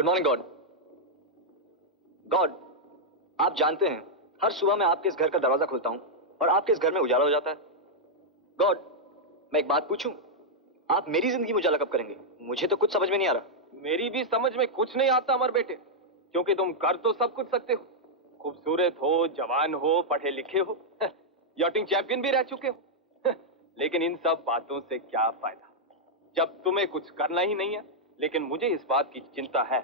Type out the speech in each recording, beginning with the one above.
Good morning God. God, आप जानते हैं हर सुबह मैं आपके इस घर का दरवाजा खोलता हूं और आपके इस घर में उजाला हो जाता है। गॉड, मैं एक बात पूछूं, आप मेरी जिंदगी में उजाला कब करेंगे? मुझे तो कुछ समझ में नहीं आ रहा। मेरी भी समझ में कुछ नहीं आता अमर बेटे, क्योंकि तुम कर तो सब कुछ सकते हो। खूबसूरत हो, जवान हो, पढ़े लिखे हो, यॉटिंग चैंपियन भी रह चुके हो। लेकिन इन सब बातों से क्या फायदा जब तुम्हें कुछ करना ही नहीं है। लेकिन मुझे इस बात की चिंता है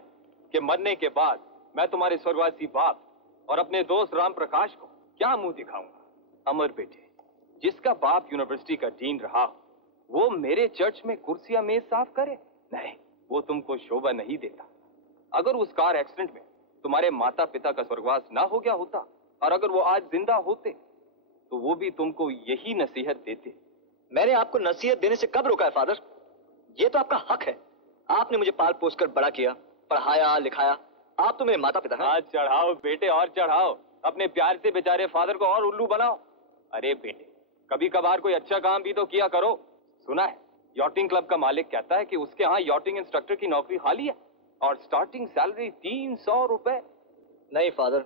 कि मरने के बाद मैं तुम्हारे स्वर्गवासी बाप और अपने दोस्त राम प्रकाश को क्या मुंह दिखाऊंगा। अमर बेटे, जिसका बाप यूनिवर्सिटी का डीन रहा वो मेरे चर्च में कुर्सियां मेज साफ करे? नहीं, वो तुमको शोभा नहीं देता। अगर उस कार एक्सीडेंट में तुम्हारे माता पिता का स्वर्गवास ना हो गया होता और अगर वो आज जिंदा होते तो वो भी तुमको यही नसीहत देते। मैंने आपको नसीहत देने से कब रोका है फादर? ये तो आपका हक है। आपने मुझे पाल पोस कर बड़ा किया, पढ़ाया लिखाया। आप तो मेरे माता पिता हैं। आज चढ़ाओ बेटे और चढ़ाओ, अपने प्यार से बेचारे फादर को और उल्लू बनाओ। अरे बेटे, कभी कभार कोई अच्छा काम भी तो किया करो। सुना है यॉटिंग क्लब का मालिक कहता है कि उसके यहाँ यॉटिंग इंस्ट्रक्टर की नौकरी खाली है और स्टार्टिंग सैलरी 300 रुपए। नहीं फादर,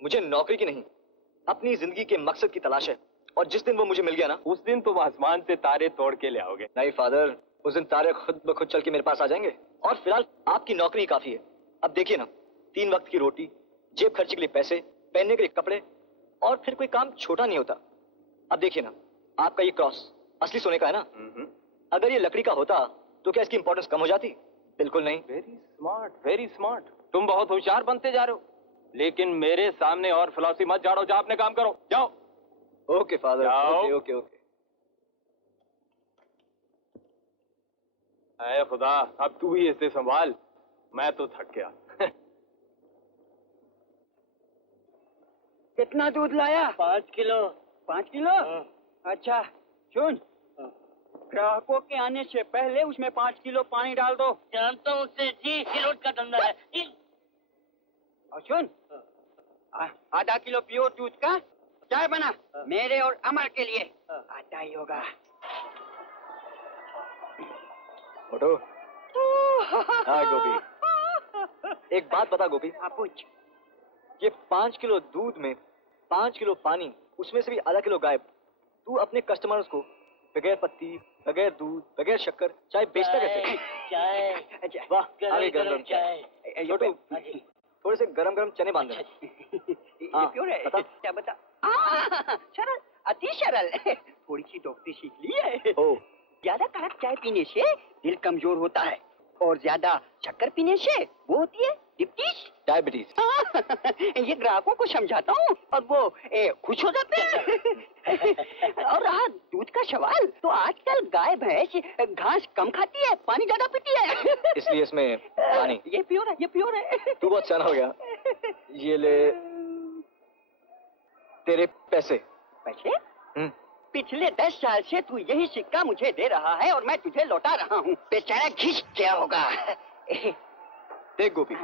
मुझे नौकरी की नहीं, अपनी जिंदगी के मकसद की तलाश है। और जिस दिन वो मुझे मिल गया ना, उस दिन तुम आसमान से तारे तोड़ के ले आओगे। नहीं फादर, उस दिन तारे खुद ब खुद चल के मेरे पास आ जाएंगे। और फिलहाल आपकी नौकरी काफी है। अब देखिए ना, 3 वक्त की रोटी, जेब खर्चे के लिए पैसे, पहनने के लिए कपड़े, और फिर कोई काम छोटा नहीं होता। अब देखिए ना, आपका ये क्रॉस असली सोने का है ना? अगर ये लकड़ी का होता तो क्या इसकी इंपॉर्टेंस कम हो जाती? बिल्कुल नहीं। Very smart, very smart. तुम बहुत होशियार बनते जा रहे हो, लेकिन मेरे सामने और फिलॉसफी मत झाड़ो। जाओ अपने काम करो, जाओ। Okay father, okay okay okay. ऐ खुदा, अब तू ही इसे संभाल, मैं तो थक गया। कितना दूध लाया? 5 किलो। 5 किलो? अच्छा सुन, ग्राहकों के आने से पहले उसमें 5 किलो पानी डाल दो। जानता हूँ सेठ जी, रोड का धंधा है। और सुन, आधा किलो प्योर दूध का चाय बना, मेरे और अमर के लिए। आधा ही होगा। उठो। हाँ गोपी, एक बात बता गोपी। हाँ पूछ। ये 5 किलो दूध में 5 किलो पानी, उसमें से भी आधा किलो गायब। तू अपने कस्टमर्स को बगैर पत्ती, बगैर दूध, बगैर शक्कर चाय बेचता कैसे? चाय। वाह, आगे गरम चाय। छोटू, थोड़े से गरम गरम चने बांध दे। ये क्यों है? बता। क्या बता? सरल, अति सरल। थोड़ी सी डॉक्टरी सीख ली है। ओ, ज्यादा कड़क चाय पीने से दिल कमजोर होता है और ज्यादा शक्कर पीने से वो होती है डायबिटीज। ये ग्राहकों को समझाता हूँ और वो खुश हो जाते हैं। और रहा दूध का सवाल, तो आजकल गाय भैंस घास कम खाती है, पानी ज्यादा पीती है। इसलिए इसमें पानी। ये प्योर है, ये प्योर है। तू बहुत सयाना हो गया। ये ले तेरे पैसे। पैसे? पिछले 10 साल से तू यही सिक्का मुझे दे रहा है और मैं तुझे लौटा रहा हूँ। बेचारा घिस क्या होगा? देख गोपी,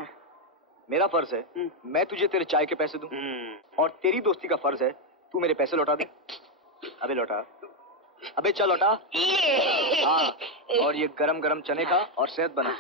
मेरा फर्ज है मैं तुझे तेरे चाय के पैसे दूं, और तेरी दोस्ती का फर्ज है तू मेरे पैसे लौटा दे। अबे लौटा, अबे चल लौटा। हाँ, और ये गरम गरम चने खा और सेहत बना।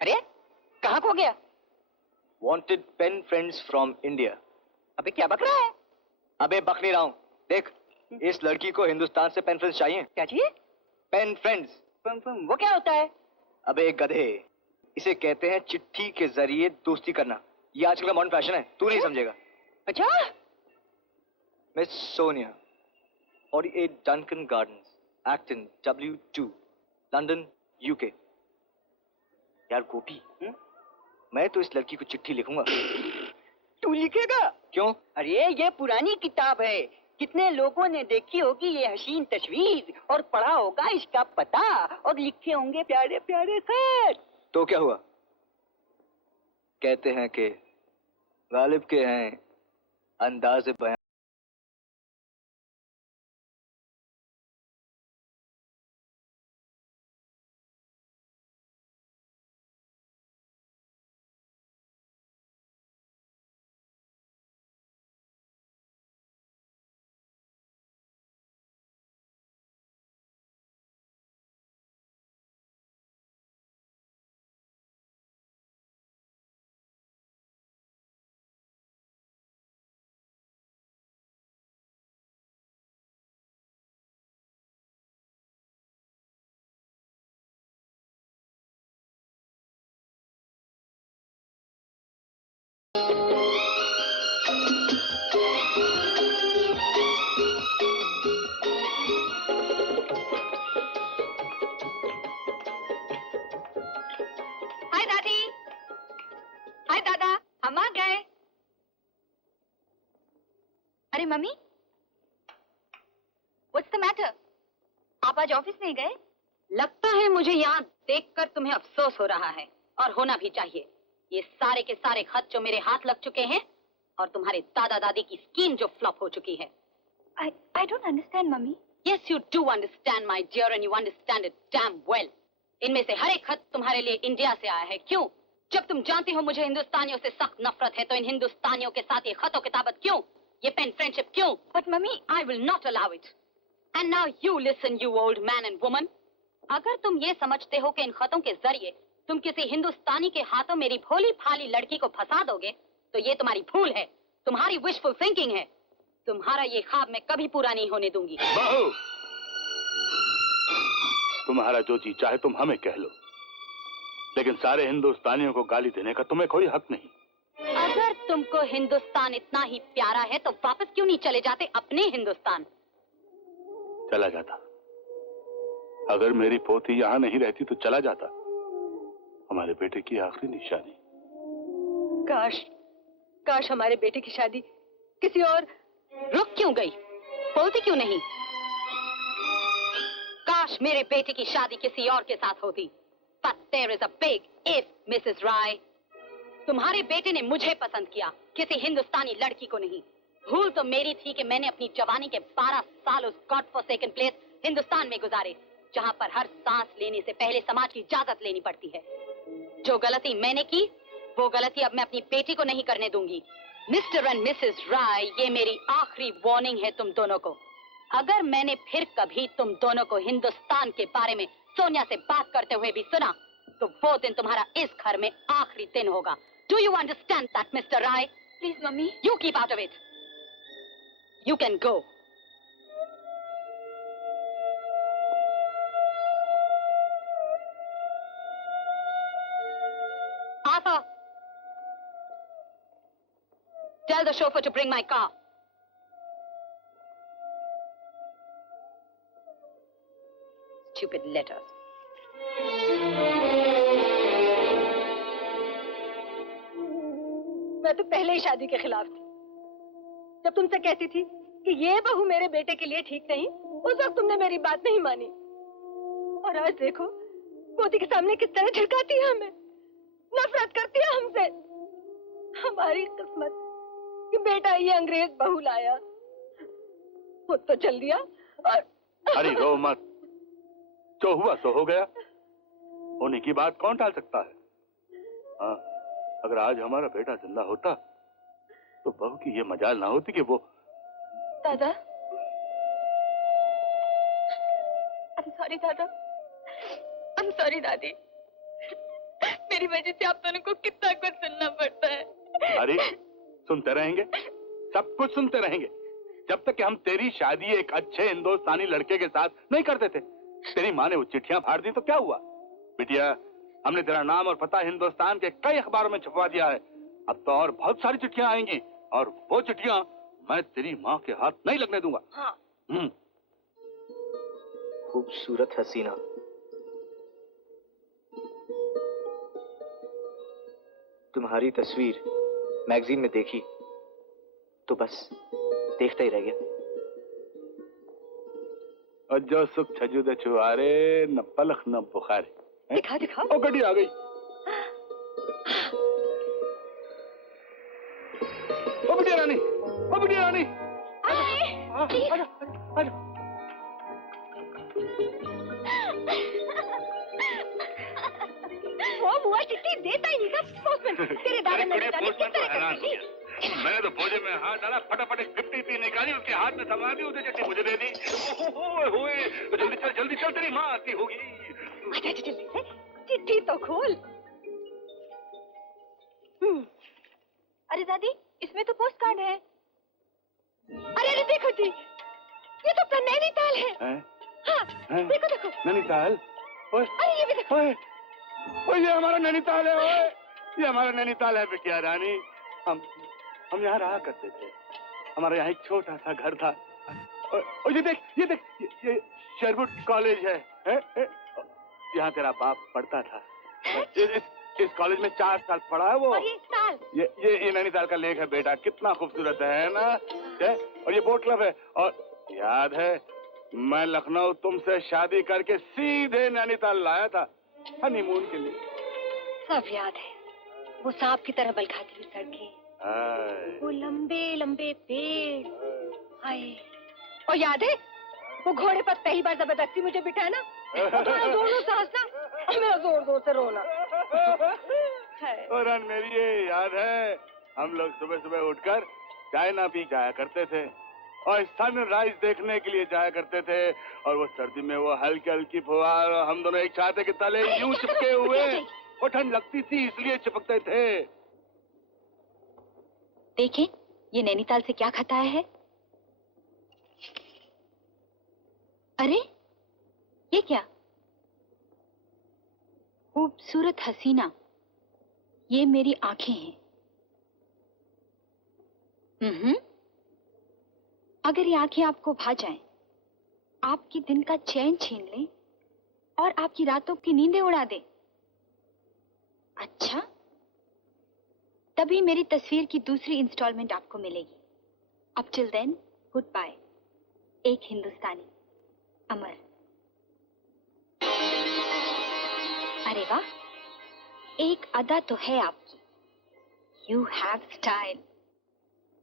अरे कहाँ खो गया? Wanted pen friends from India. अबे क्या बक रहा है? अबे बक नहीं रहा हूं। देख, इस लड़की को हिंदुस्तान से पेन फ्रेंड्स चाहिए। क्या चाहिए? Pen friends. वो क्या होता है? अबे गधे, इसे कहते हैं चिट्ठी के जरिए दोस्ती करना। ये आजकल का मॉडर्न फैशन है, तू नहीं समझेगा। अच्छा। Miss Sonia, 48 Duncan Gardens, Acton W2, London UK। यार गोपी, मैं तो इस लड़की को चिट्ठी लिखूंगा। तू लिखेगा? क्यों? अरे ये पुरानी किताब है, कितने लोगों ने देखी होगी ये हसीन तस्वीर और पढ़ा होगा इसका पता और लिखे होंगे प्यारे प्यारे खत। तो क्या हुआ? कहते हैं कि गालिब के हैं अंदाज़े बयां। अरे मम्मी, व्हाट्स द मैटर? आप आज ऑफिस नहीं गए? लगता है मुझे यहाँ देखकर तुम्हें अफसोस हो रहा है, और होना भी चाहिए। ये सारे के सारे खत जो मेरे हाथ लग चुके हैं, और तुम्हारे दादा दादी की स्कीम जो फ्लॉप हो चुकी है। I don't understand, mummy. Yes, you do understand, my dear, and you understand it damn well. इनमें से हर एक खत तुम्हारे लिए इंडिया से आया है। क्यों? जब तुम जानती हो मुझे हिंदुस्तानियों से सख्त नफरत है, तो इन हिंदुस्तानियों के साथ ये खतों किताबत क्यों? ये पेन फ्रेंडशिप क्यों? But mummy, I will not allow it. And now you listen, you old man and woman. अगर तुम ये समझते हो कि इन खतों के जरिए तुम किसी हिंदुस्तानी के हाथों मेरी भोली भाली लड़की को फंसा दोगे, तो ये तुम्हारी भूल है, तुम्हारी विशफुल थिंकिंग है। तुम्हारा ये ख्वाब मैं कभी पूरा नहीं होने दूंगी। बहू, तुम्हारा जो जी चाहे तुम हमें कह लो, लेकिन सारे हिंदुस्तानियों को गाली देने का तुम्हें कोई हक नहीं। अगर तुमको हिंदुस्तान इतना ही प्यारा है तो वापस क्यों नहीं चले जाते अपने हिंदुस्तान? चला जाता। अगर मेरी पोती यहाँ नहीं रहती तो चला जाता। हमारे बेटे की आखिरी निशानी। काश हमारे बेटे की शादी किसी और। रुक क्यों गई? बोलती क्यों नहीं? काश मेरे बेटे की शादी किसी और के साथ होती। But there is a big if, Mrs. Rai. तुम्हारे बेटे ने मुझे पसंद किया, किसी हिंदुस्तानी लड़की को नहीं। भूल तो मेरी थी कि मैंने अपनी जवानी के 12 साल उस गॉड फॉरसेकन प्लेस हिंदुस्तान में गुजारे, जहां पर हर सांस लेने से पहले समाज की इजाजत लेनी पड़ती है। जो गलती मैंने की, वो गलती अब मैं अपनी बेटी को नहीं करने दूंगी। मिस्टर एंड मिसेस राय, ये मेरी आखिरी वार्निंग है तुम दोनों को। अगर मैंने फिर कभी तुम दोनों को हिंदुस्तान के बारे में सोनिया से बात करते हुए भी सुना, तो वो दिन तुम्हारा इस घर में आखिरी दिन होगा। Do you understand that, Mister Rai? Please mummy. You keep out of it. You can go. Arthur, tell the chauffeur to bring my car. Stupid letters. मैं तो पहले ही शादी के खिलाफ थी। जब तुमसे कहती थी कि ये बहू मेरे बेटे के लिए ठीक नहीं, उस वक्त तुमने मेरी बात नहीं मानी। और आज देखो, पोती के सामने किस तरह झिड़काती है हमें, नफरत करती है हमसे। हमारी किस्मत कि बेटा ये अंग्रेज बहू लाया। वो तो चल दिया और अरे रो मत, जो हुआ सो हो गया। होने की बात कौन टाल सकता है? हाँ, अगर आज हमारा बेटा जिंदा होता तो बहू की ये मजाल ना होती कि वो। दादा, I'm sorry दादा, I'm sorry दादी। मेरी वजह से आप दोनों को कितना कुछ सुनना पड़ता है। अरे सुनते रहेंगे, सब कुछ सुनते रहेंगे, जब तक कि हम तेरी शादी एक अच्छे हिंदुस्तानी लड़के के साथ नहीं करते थे। तेरी माँ ने वो चिट्ठियां फाड़ दी तो क्या हुआ? बिटिया, हमने तेरा नाम और पता हिंदुस्तान के कई अखबारों में छपवा दिया है। अब तो और बहुत सारी चिट्ठियां आएंगी, और वो चिट्ठियां मैं तेरी माँ के हाथ नहीं लगने दूंगा। हाँ। खूबसूरत हसीना, तुम्हारी तस्वीर मैगजीन में देखी तो बस देखता ही रह गया। और जो सुख छजुदे छुआरे, न पलख न बुखारे। दिखा दिखा। ओ गड्डी आ गई। ओ बिटिया रानी, ओ बिटिया रानी। आजा, आजा। वो बुआ चिट्ठी देता ही नहीं था पोस्टमैन। तेरे दादा ने पोस्टमैन तो हैरान हो गया। मैंने तो भोजे में हाथ डाला, फटाफट 50p निकाली, उसके हाथ में थमा दी, उसे चिट्ठी मुझे दे दी। जल्दी चल, जल्दी चल, तेरी माँ आती होगी। अच्छा जल्दी से चिट्ठी तो खोल। अरे दादी, इसमें तो पोस्ट कार्ड है। अरे अरे देखो जी, ये तो अपना नैनीताल है। हाँ, देखो देखो। नैनीताल? अरे ये भी देखो। ओए, ये हमारा नैनीताल है। ओए, ये हमारा नैनीताल है बिटिया रानी। हम यहाँ रहा करते थे। हमारा यहाँ एक छोटा सा घर था। और ये देख, ये शेरवुड कॉलेज है। यहाँ तेरा बाप पढ़ता था। इस कॉलेज में 4 साल पढ़ा है वो। और ये साल नैनीताल। ये नैनीताल का लेक है बेटा, कितना खूबसूरत है ना? और ये बोट क्लब है। और याद है मैं लखनऊ तुमसे शादी करके सीधे नैनीताल लाया था हनीमून के लिए। सब याद है, वो सांप की तरह बल खाती हुई सड़कें, वो लंबे लंबे पेड़, हाय। और याद है वो घोड़े पर पहली बार जबरदस्ती मुझे बिठाना, और थोड़ा जोरों से हंसना और मेरा जोर जोर से रोना। और मेरी ये याद है हम लोग सुबह सुबह उठकर चाय ना पी जाया करते थे और सनराइज देखने के लिए जाया करते थे, और वो सर्दी में वो हल्की हल्की फुहार, हम दोनों एक छाते के तले यूं चिपके हुए, वो ठंड लगती थी इसलिए चिपकते थे। देखें ये नैनीताल से क्या खत आया है। अरे ये क्या? खूबसूरत हसीना, ये मेरी आंखें हैं। अगर ये आंखें आपको भा जाएं, आपकी दिन का चैन छीन लें और आपकी रातों की नींदें उड़ा दें, अच्छा तभी मेरी तस्वीर की दूसरी इंस्टॉलमेंट आपको मिलेगी। अब टिल देन गुड बाय। एक हिंदुस्तानी, अमर। अरे वाह, एक अदा तो है आपकी। You have style.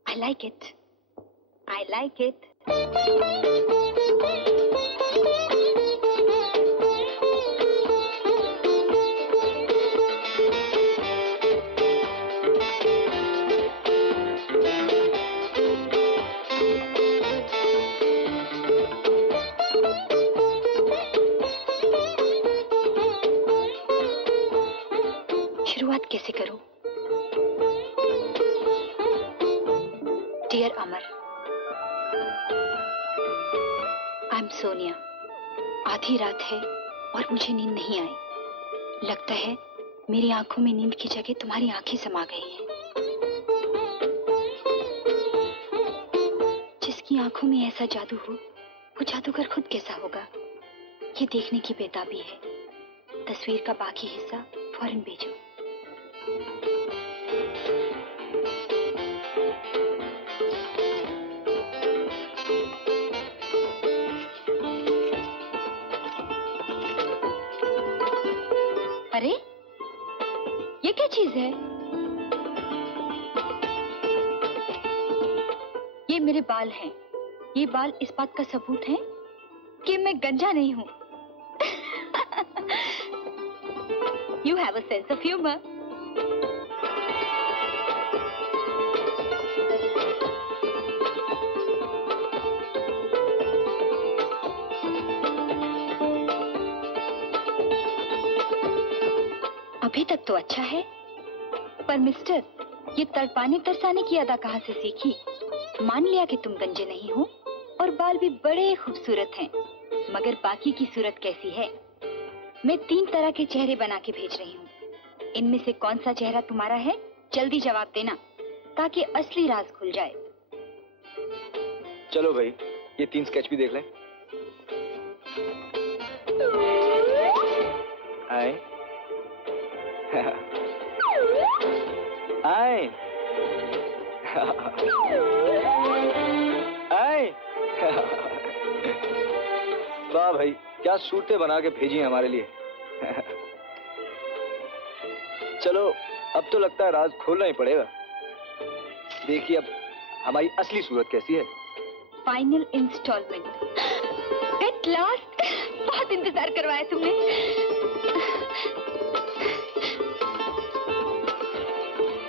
I like it, I like it. शुरुआत कैसे करूं? Dear Amar, I am Sonia. आधी रात है और मुझे नींद नहीं आई। लगता है मेरी आंखों में नींद की जगह तुम्हारी आंखें समा गई हैं। जिसकी आंखों में ऐसा जादू हो, वो जादूगर खुद कैसा होगा, ये देखने की बेताबी है। तस्वीर का बाकी हिस्सा फौरन भेजो। अरे ये क्या चीज है? ये मेरे बाल हैं। ये बाल इस बात का सबूत है कि मैं गंजा नहीं हूं। You have a sense of humor. अभी तक तो अच्छा है, पर मिस्टर, ये तड़पाने तरसाने की अदा कहाँ से सीखी? मान लिया कि तुम गंजे नहीं हो और बाल भी बड़े खूबसूरत हैं, मगर बाकी की सूरत कैसी है? मैं 3 तरह के चेहरे बना के भेज रही हूँ। इनमें से कौन सा चेहरा तुम्हारा है? जल्दी जवाब देना ताकि असली राज खुल जाए। चलो भाई, ये 3 स्केच भी देख लें। आए आए आए। वाह भाई, क्या सूरतें बना के भेजी हैं हमारे लिए। चलो अब तो लगता है राज खोलना ही पड़ेगा। देखिए अब हमारी असली सूरत कैसी है। Final instalment at last. बहुत इंतजार करवाया तुमने।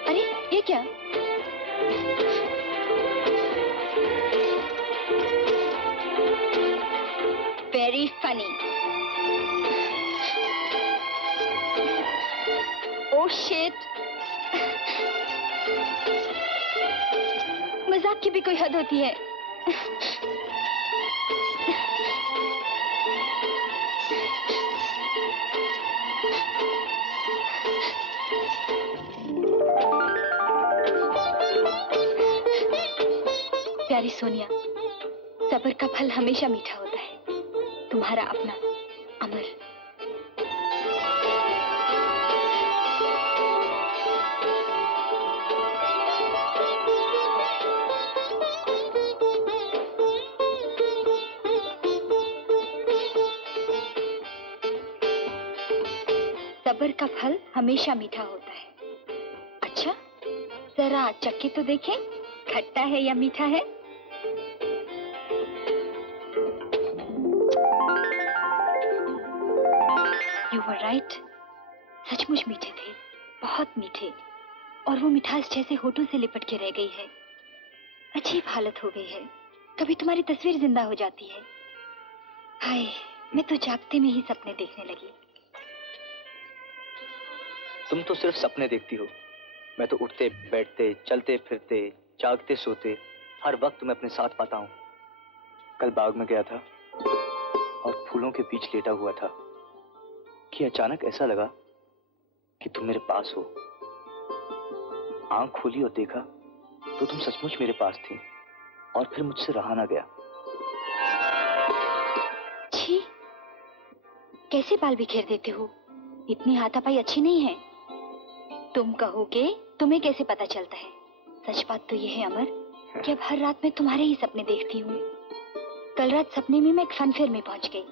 अरे ये क्या? Very funny. ओह शिट, मजाक की भी कोई हद होती है। प्यारी सोनिया, सब्र का फल हमेशा मीठा होता है। तुम्हारा अपना अमर। सब्र का फल हमेशा मीठा होता है। अच्छा, जरा चख के तो देखें, खट्टा है या मीठा है। You were right. सचमुच मीठे थे, बहुत मीठे, और वो मिठास जैसे होठों से लिपट के रह गई है। अजीब हालत हो गई है, कभी तुम्हारी तस्वीर जिंदा हो जाती है। हाय, मैं तो जागते में ही सपने देखने लगी। तुम तो सिर्फ सपने देखती हो, मैं तो उठते बैठते, चलते फिरते, जागते सोते हर वक्त तुम्हें अपने साथ पाता हूँ। कल बाग में गया था और फूलों के बीच लेटा हुआ था कि अचानक ऐसा लगा कि तुम मेरे पास हो। आंख खोली और देखा तो तुम सचमुच मेरे पास थी और फिर मुझसे रहा ना गया। छी, कैसे बाल बिखेर देते हो? इतनी हाथापाई अच्छी नहीं है। तुम कहोगे तुम्हें कैसे पता चलता है? सच बात तो यह है अमर कि अब हर रात मैं तुम्हारे ही सपने देखती हूँ। कल रात सपने में मैं एक फनफेयर में पहुंच गई।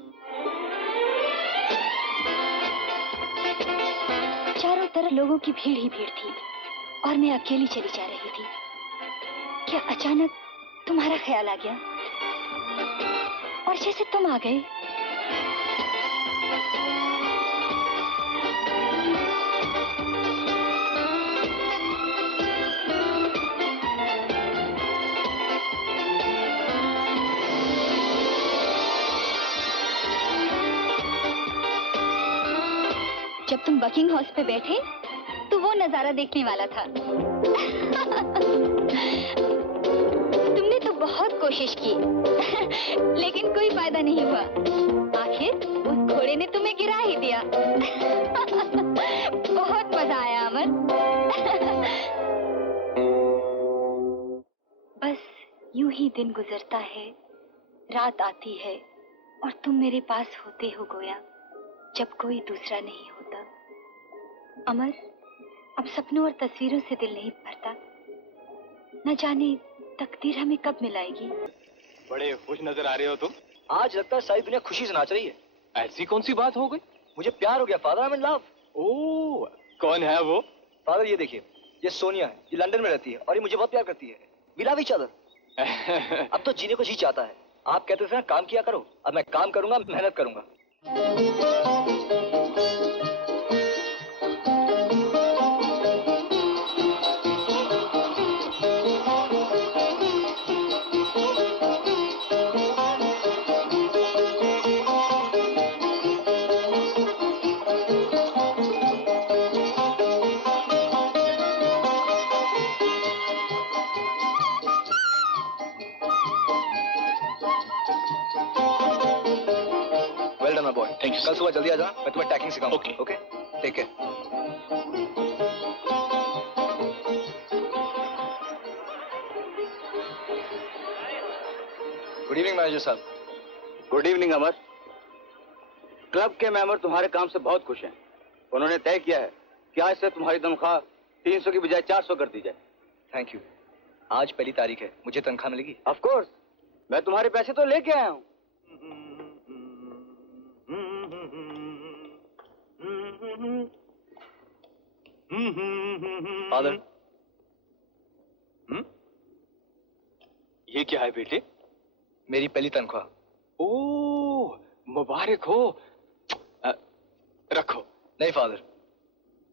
चारों तरफ लोगों की भीड़ ही भीड़ थी और मैं अकेली चली जा रही थी। क्या अचानक तुम्हारा ख्याल आ गया और जैसे तुम आ गए। जब तुम बकिंग हाउस पे बैठे तो वो नजारा देखने वाला था। तुमने तो बहुत कोशिश की लेकिन कोई फायदा नहीं हुआ। आखिर उस घोड़े ने तुम्हें गिरा ही दिया। बहुत मजा आया अमर। बस यूं ही दिन गुजरता है, रात आती है और तुम मेरे पास होते हो गोया जब कोई दूसरा नहीं होता। अमर, अब सपनों और तस्वीरों से दिल नहीं भरता। न जाने तकदीर हमें कब मिलाएगी। बड़े खुश नजर आ रहे हो तुम। आज लगता है सारी दुनिया खुशी से नाच रही है। ऐसी कौन सी बात हो गई? मुझे प्यार हो गया father, I am in love. Oh, कौन है वो? फादर ये देखिए, ये सोनिया है, ये लंदन में रहती है और ये मुझे बहुत प्यार करती है। We love each other. अब तो जीने को जी चाहता है। आप कहते थे ना काम किया करो, अब मैं काम करूंगा, मेहनत करूंगा। Well done my boy. Thank you. कल सुबह जल्दी आ जाना, मैं तुम्हें टैकिंग सिखाऊंगा। Okay okay, take care. Good evening manager साहब। Good evening Amar. क्लब के मेंबर तुम्हारे काम से बहुत खुश हैं। उन्होंने तय किया है कि आज से तुम्हारी तनख्वाह 300 की बजाय 400 कर दी जाए। Thank you. आज पहली तारीख है, मुझे तनख्वाह मिलेगी? ऑफ कोर्स, मैं तुम्हारे पैसे तो लेके आया हूँ। फादर, ये क्या है बेटे? मेरी पहली तनख्वाह। ओह, मुबारक हो। रखो। नहीं फादर,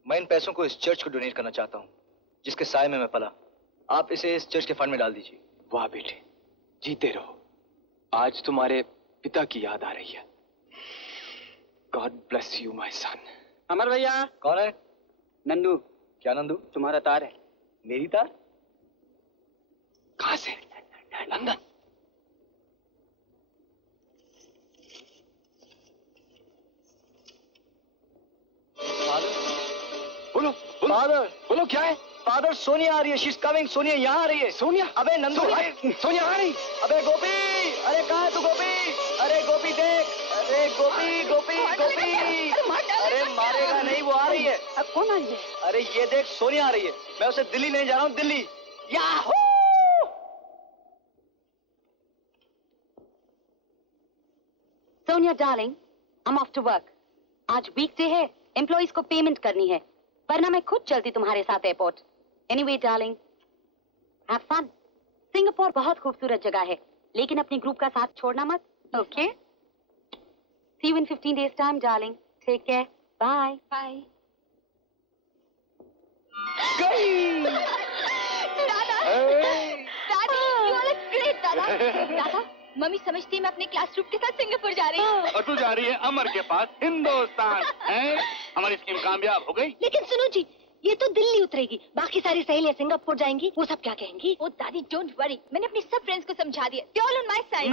मैं इन पैसों को इस चर्च को डोनेट करना चाहता हूँ जिसके साए में मैं पला। आप इसे इस चर्च के फंड में डाल दीजिए। वाह बेटे, जीते रहो। आज तुम्हारे पिता की याद आ रही है। God bless you my son. Amar भैया। कौन है? नंदू। क्या नंदू? तुम्हारा तार है। मेरी तार? कहां से? लंदन। फादर, बोलो बोलो फादर, बोलो, क्या है? फादर, सोनिया आ रही है। She is coming. सोनिया यहाँ आ रही है। सोनिया? अबे नंदू, सोनिया आ रही। अबे गोपी, अरे कहाँ है तू गोपी? अरे गोपी देख, अरे गोपी गोपी गोपी। अरे मारेगा नहीं, वो आ रही है। अब कौन आई है? अरे ये देख, सोनिया आ रही है। मैं उसे दिल्ली नहीं जा रहा हूँ, Delhi. Yahoo! Sonia, darling, I'm off to work. आज वीकडे है, एम्प्लॉइज को पेमेंट करनी है, वरना मैं खुद चलती तुम्हारे साथ airport. Anyway darling, have fun. Singapore बहुत खूबसूरत जगह है, लेकिन अपने ग्रुप का साथ छोड़ना मत, okay? See you in 15 days time darling. Take care, bye bye. दादा, दादी, you are a great दादा। दादा, मम्मी समझती है मैं अपने क्लासरूम के साथ सिंगापुर जा रही हूँ। और तू जा रही है अमर के पास हिंदुस्तान, हैं? हमारी स्कीम कामयाब हो गई। लेकिन सुनो जी, ये तो दिल्ली उतरेगी, बाकी सारी सहेलियां सिंगापुर जाएंगी, वो सब क्या कहेंगी? ओ दादी, डोंट वरी, मैंने अपने सब फ्रेंड्स को समझा दिया। They're all on my side।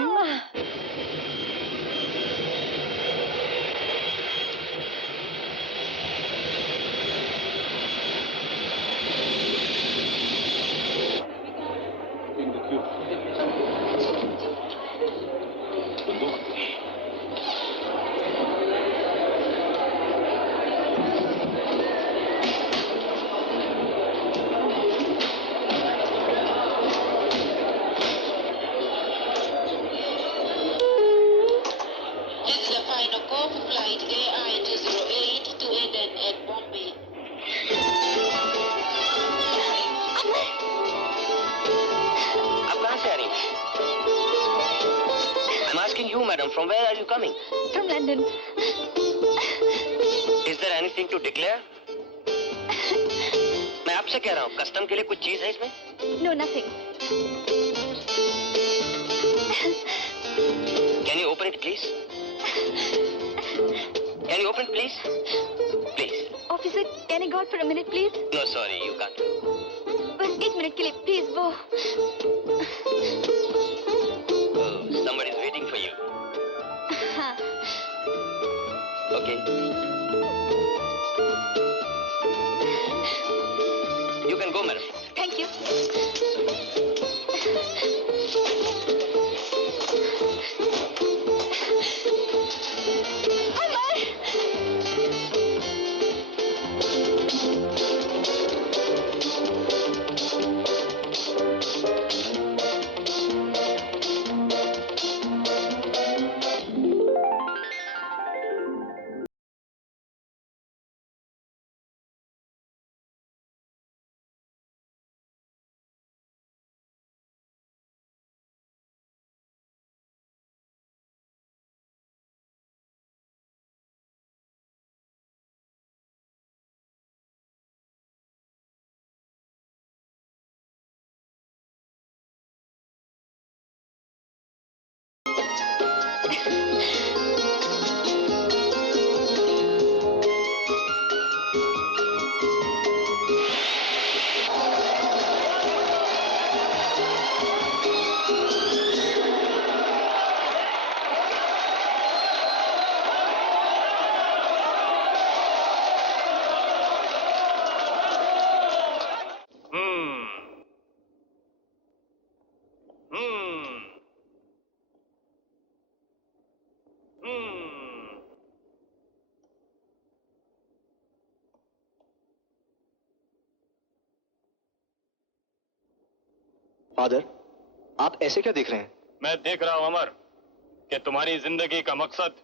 This is the final call for flight AI-208 to Eden at Bombay. आप कहाँ से आ रही हैं? I'm asking you, madam, from where are you coming? From London। Is there anything to declare? मैं आपसे कह रहा हूँ, कस्टम के लिए कुछ चीज है इसमें? No, nothing। Can you open it, please? Can you open it, please? Please. Officer, can I go out for a minute, please? No, sorry, you can't. बस 1 मिनट के लिए, प्लीज। वो Oh, somebody is waiting for you. हाँ। Okay. You can go, madam. Thank you. Father, आप ऐसे क्या देख रहे हैं? मैं देख रहा हूं अमर कि तुम्हारी जिंदगी का मकसद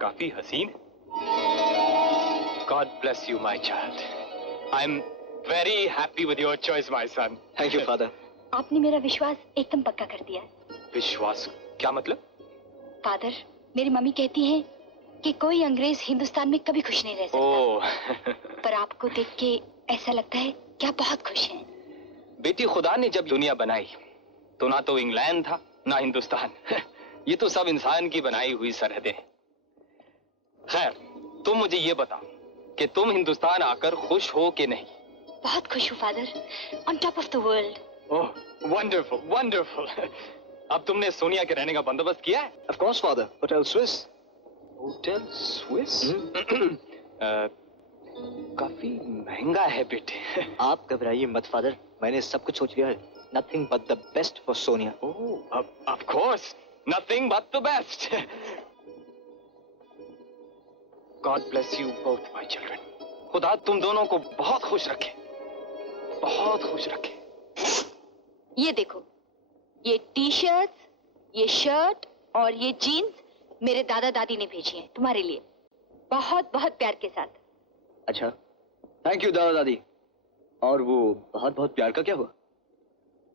काफी हसीन है। God bless you, my child. I'm very happy with your choice, my son. Thank you father. आपने मेरा विश्वास एकदम पक्का कर दिया। विश्वास क्या मतलब? फादर, मेरी मम्मी कहती हैं कि कोई अंग्रेज हिंदुस्तान में कभी खुश नहीं रह सकता। ओह। पर आपको देख के ऐसा लगता है कि आप बहुत खुश हैं। बेटी, खुदा ने जब दुनिया बनाई तो ना तो इंग्लैंड था ना हिंदुस्तान। ये तो सब इंसान की बनाई हुई सरहदें हैं। खैर, तुम मुझे ये बताओ कि तुम हिंदुस्तान आकर खुश हो कि नहीं? बहुत खुश हूँ father, on top of the world. Oh, wonderful wonderful. अब तुमने सोनिया के रहने का बंदोबस्त किया है? Of course father, hotel Swiss. Hotel Swiss? काफी महंगा है बेटे। आप घबराइए मत फादर, मैंने सब कुछ सोच लिया है। Nothing but the best for Sonia. Oh, of course, nothing but the best. God bless you both my children. खुदा तुम दोनों को बहुत खुश रखे, बहुत खुश रखे। ये देखो, ये टी शर्ट, ये शर्ट और ये जीन्स मेरे दादा दादी ने भेजी है तुम्हारे लिए, बहुत बहुत प्यार के साथ। अच्छा, थैंक यू दादा दादी। और वो बहुत बहुत प्यार का क्या हुआ?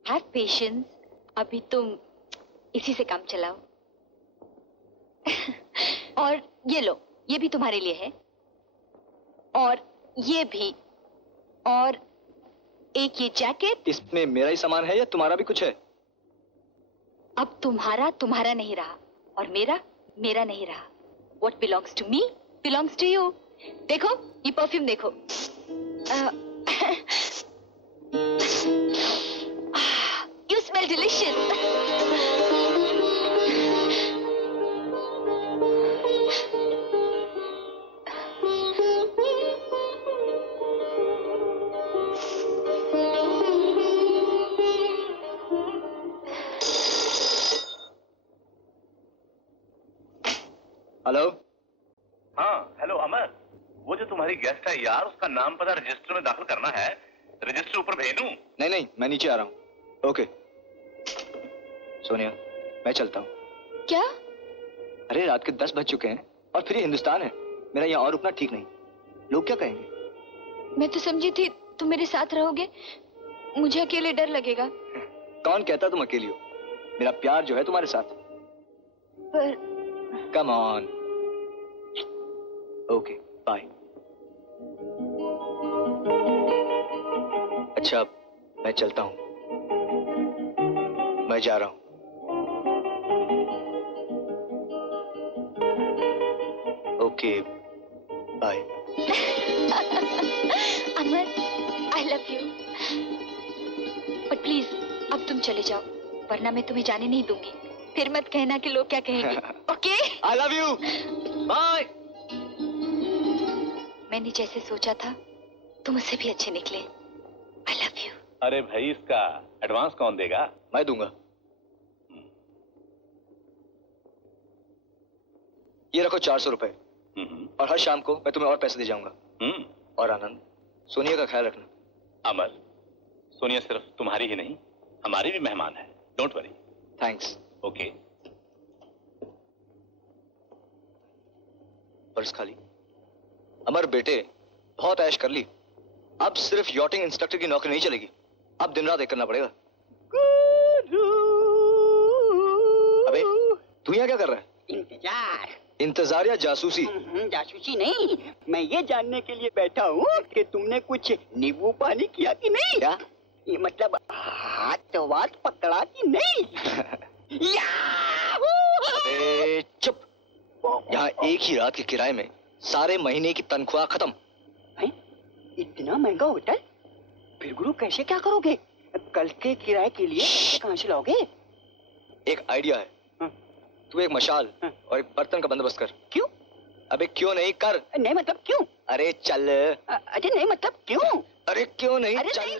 हैव पेशेंस, अभी तुम इसी से काम चलाओ। और ये लो, ये भी तुम्हारे लिए है, और ये भी, और एक ये जैकेट। इसमें मेरा ही सामान है या तुम्हारा भी कुछ है? अब तुम्हारा तुम्हारा नहीं रहा और मेरा मेरा नहीं रहा। What belongs to me belongs to you। देखो ये परफ्यूम देखो। You smell delicious। हेलो। हाँ हेलो अमर, वो जो तुम्हारी गेस्ट है यार, उसका नाम पता रजिस्टर में दाखिल करना है। रजिस्टर ऊपर भेज दूं? नहीं नहीं, मैं नीचे आ रहा हूँ। ओके सोनिया, मैं चलता हूँ। क्या? अरे रात के 10 बज चुके हैं और फिर ये हिंदुस्तान है, मेरा यहाँ और रुकना ठीक नहीं। लोग क्या कहेंगे? मैं तो समझी थी तुम मेरे साथ रहोगे, मुझे अकेले डर लगेगा। कौन कहता तुम अकेली हो? मेरा प्यार जो है तुम्हारे साथ। पर कम ऑन। Okay bye. अच्छा मैं चलता हूँ, मैं जा रहा हूँ। Okay bye. Amar, I love you. But please अब तुम चले जाओ, वरना मैं तुम्हें जाने नहीं दूंगी। फिर मत कहना कि लोग क्या कहेंगे। Okay? I love you. Bye. मैंने जैसे सोचा था तुम उससे भी अच्छे निकले। I love you. अरे भाई, इसका एडवांस कौन देगा? मैं दूंगा। ये रखो 400 रुपए, और हर शाम को मैं तुम्हें और पैसे दे जाऊंगा। और आनंद, सोनिया का ख्याल रखना। अमर, सोनिया सिर्फ तुम्हारी ही नहीं, हमारी भी मेहमान है। Don't worry. Thanks. Okay. Purse खाली। अमर बेटे, बहुत ऐश कर ली, अब सिर्फ यॉटिंग इंस्ट्रक्टर की नौकरी नहीं चलेगी, अब दिन रात एक करना पड़ेगा। अबे तू यहाँ क्या कर रहा है? इंतजार। इंतजार या जासूसी? जासूसी नहीं, मैं ये जानने के लिए बैठा हूँ कि तुमने कुछ नींबू पानी किया कि नहीं। क्या? ये मतलब हाथ वाथ पकड़ा कि नहीं। अबे चुप, यहाँ एक ही रात के किराए में सारे महीने की तनख्वाह खत्म। हैं? इतना महंगा होटल? फिर गुरु कैसे क्या करोगे? कल के किराए के लिए पैसे कहाँ से लाओगे? एक आइडिया है। तू एक मशाल और एक बर्तन का बंदोबस्त कर। क्यों? अबे क्यों नहीं, कर। नहीं मतलब क्यों? अरे चल। अरे नहीं मतलब क्यों? अरे क्यों नहीं, अरे चल। नहीं।